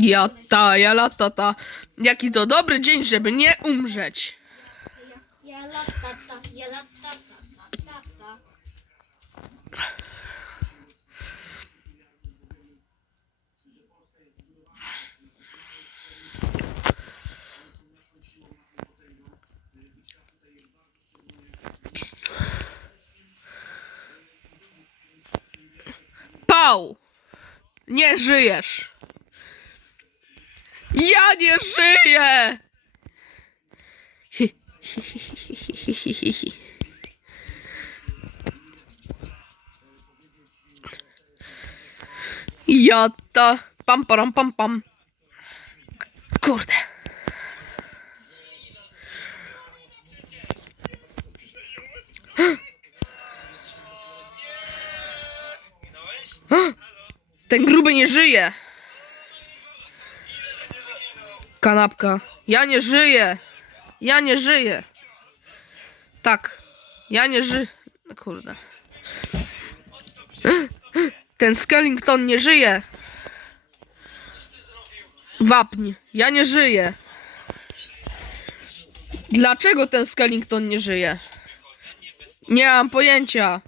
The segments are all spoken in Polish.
Ja ta, ja lata ta. Jaki to dobry dzień, żeby nie umrzeć. Ja latata, ja latata, latata. Pał! Nie żyjesz! Ja nie żyję! Hi, hi, hi, hi, hi, hi, hi, hi. Ja ta pam param pam pam. Kurde. Ten gruby nie żyje. Kanapka. Ja nie żyję. Ja nie żyję. Tak. Ja nie żyję. Kurde. Ten Skellington nie żyje. Wapń. Ja nie żyję. Dlaczego ten Skellington nie żyje? Nie mam pojęcia.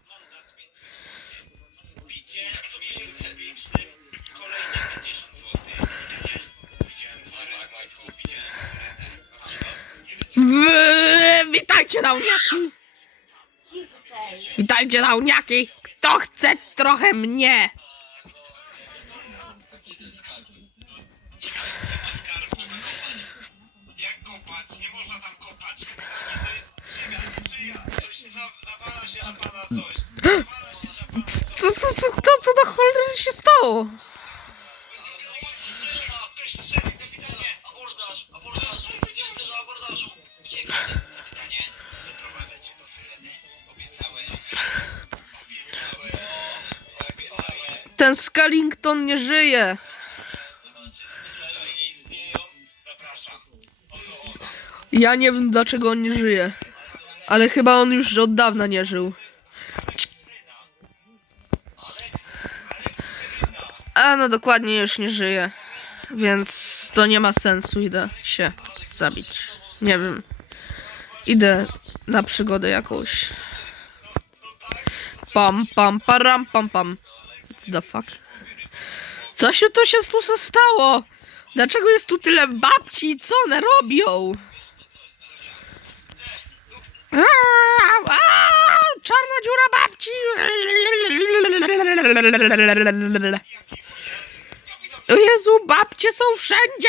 Syrenę. Wy- Witajcie nauniaki! Witajcie nauniaki! Kto chce trochę mnie? Jak kopać? Nie można tam kopać. Pytanie to jest ziemia, nie czyja. Coś się za, nawala się na pana coś. Nawala się na pana. Co, co, co, co, co do cholery się stało? Ten Skellington nie żyje. Ja nie wiem dlaczego on nie żyje. Ale chyba on już od dawna nie żył. A no dokładnie już nie żyje. Więc to nie ma sensu. Idę się zabić. Nie wiem. Idę na przygodę jakąś. Pam, pam, param, pam, pam. The fuck? Co się tu się tu stało? Dlaczego jest tu tyle babci? Co one robią? Aaa, aaa, Czarna dziura babci! O Jezu, babcie są wszędzie!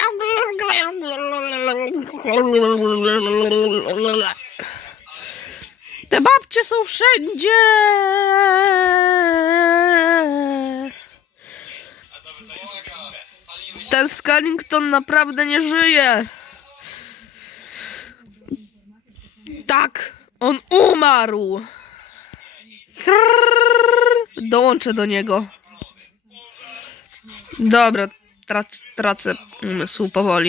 Te babcie są wszędzie! Ten Skellington naprawdę nie żyje! Tak, on umarł! Dołączę do niego. Dobra, trac, tracę umysł powoli.